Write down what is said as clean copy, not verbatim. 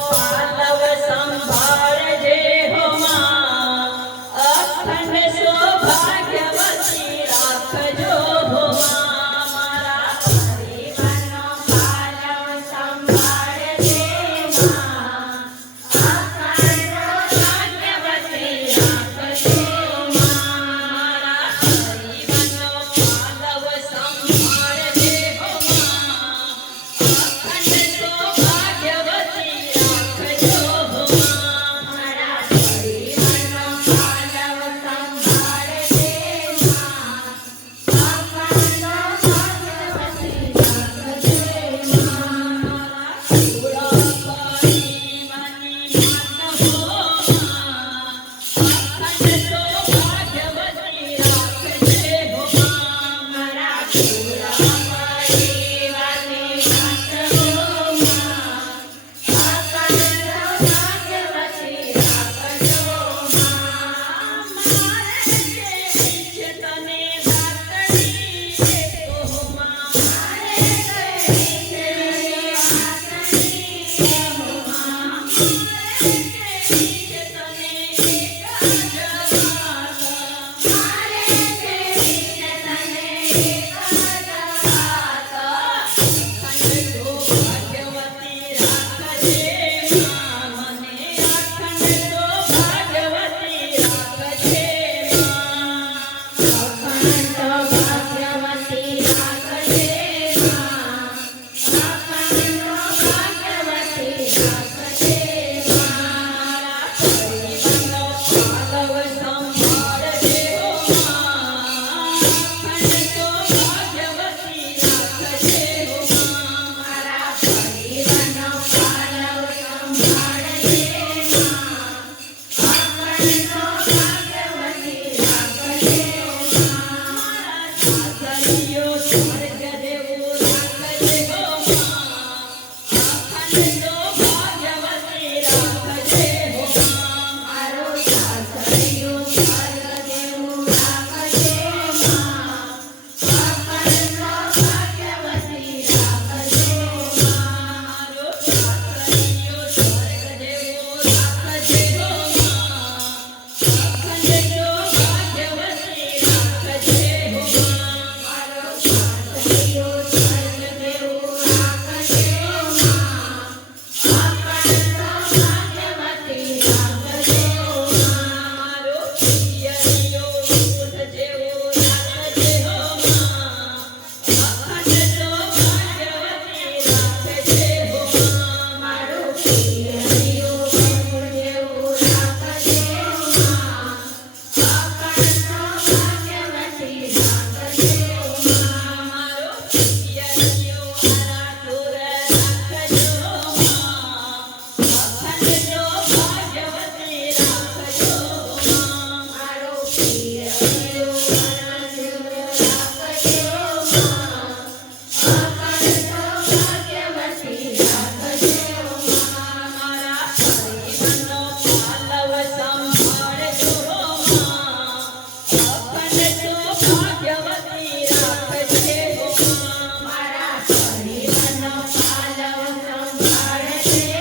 પાલવ સંભાળજે હો માં, અખંડ સૌભાગ્યવતી રાખજો હો માં, મારા પરિવારનો પાલવ સંભાળજે માં, અખંડ સૌભાગ્યવતી રાખજો માં, મારા પરિવારનો પાલવ સંભાળજે હો માં, અખંડ સૌભાગ્યવતી રાખજો હો માં, મારા પરિવારનો પાલવ સંભાળજે માં, અખંડ સૌભાગ્યવતી રાખજે માં, મારા પૂરા પરિવારની માત હો માં, અખંડ સૌભાગ્યવતી રાખજે હો માં, મારા પૂરા પરિવારની માત હો માં, અખંડ સૌભાગ્યવતી રાખજો માં, મારે કેવી છે તને વાતની એ તો માં, મારે કેવી છે તને વાતની એ હો માં, મારે કેવી છે તને એક જ વાત, મારે કેવી છે તને એક જ વાત, અખંડ સૌભાગ્યવતી રાખજે માં, મને અખંડ સૌભાગ્યવતી રાખજે માં, અખંડ સૌભાગ્યવતી રાખજે માં, અખંડ સૌભાગ્યવતી રાખજે માં, મારા પરિવારનો પાલવ સંભાળજે હો માં, અખંડ સૌભાગ્યવતી રાખજે હો માં, મારા પરિવારનો પાલવ સંભાળજે માં, અખંડ સૌભાગ્યવતી રાખજે હો માં, મારા સાસરીયો સ્વર્ગ જેવું રાખજે હો માં, અખંડ સૌભાગ્યવતી રાખજે હો માં, મારો સાસરીયો સ્વર્ગ જેવું રાખજે માં, અખંડ સૌભાગ્યવતી રાખજે હો માં, મારો સાસરીયો સ્વર્ગ જેવું રાખજે હો માં, અખંડ સૌભાગ્યવતી રાખજે હો માં, મારો સાસરીયો સ્વર્ગ જેવું રાખજે હો માં, અખંડ સૌભાગ્યવતી રાખજે હો માં, મારો પિયરિયો દૂધ જેવું રાખજે હો માં, અખંડ સૌભાગ્યવતી રાખજે હો માં, મારો પિયરિયો ગોળ જેવું રાખજે હો માં, અખંડ સૌભાગ્યવતી રાખજે હો માં, મારો પિયરિયો આરાધુર રાખજો હો માં, અખંડ સૌભાગ્યવતી રાખજો હો માં, મારો પિયરિયો આરાધુર રાખજો હો માં, અખંડ સૌભાગ્યવતી રાખજો હો માં, મારા પરિવારનો પાલવ સંભાળજો હો માં, અખંડ સૌભાગ્યવતી રાખજે હો માં, મારા પરિવારનો પાલવ સંભાળજે